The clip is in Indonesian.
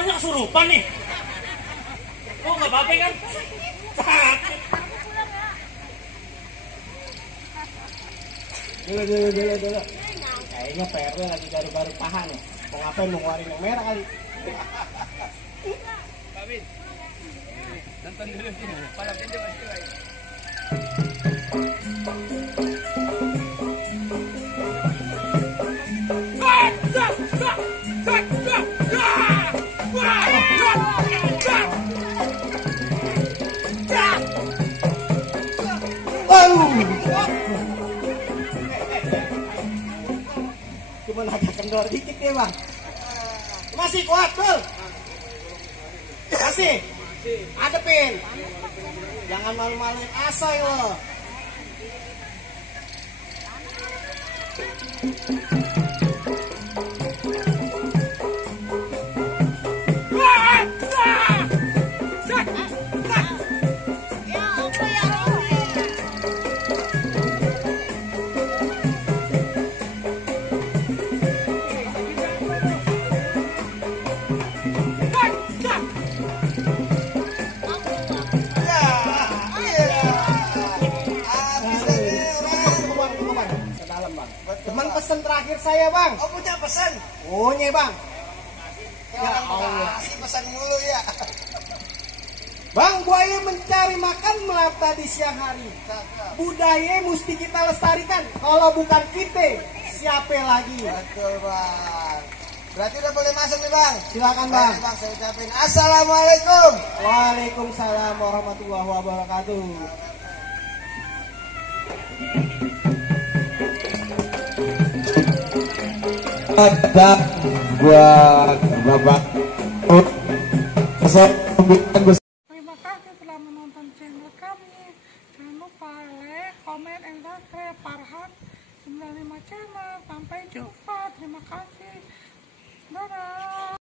Suaranya kesurupan nih. Oh nggak apa-apa kan? Dulu. Kayaknya PRW lagi baru-baru paham ya. Mau ngapain, mau ngeluarin yang merah kali. Pak Bin, nonton dulu sini. Pada pintu pasti baik. Cuma agak kendor dikit ya bang. Masih kuat tuh. Masih. Adepin. Jangan malu-maluin asoy lo. Teman pesan terakhir saya bang. Oh punya pesan? Punya bang. Ya Allah. Pesan mulu ya. Bang, buaya mencari makan melata di siang hari. Budaya mesti kita lestarikan. Kalau bukan kita, siapa lagi? Betul bang. Berarti udah boleh masuk nih bang. Silakan bang. Bang saya ucapin assalamualaikum. Waalaikumsalam warahmatullahi wabarakatuh. Ada buat bapak. Terima kasih telah menonton channel kami. Jangan lupa like, comment, and subscribe Farhan 95 channel. Sampai jumpa. Terima kasih. Dadah.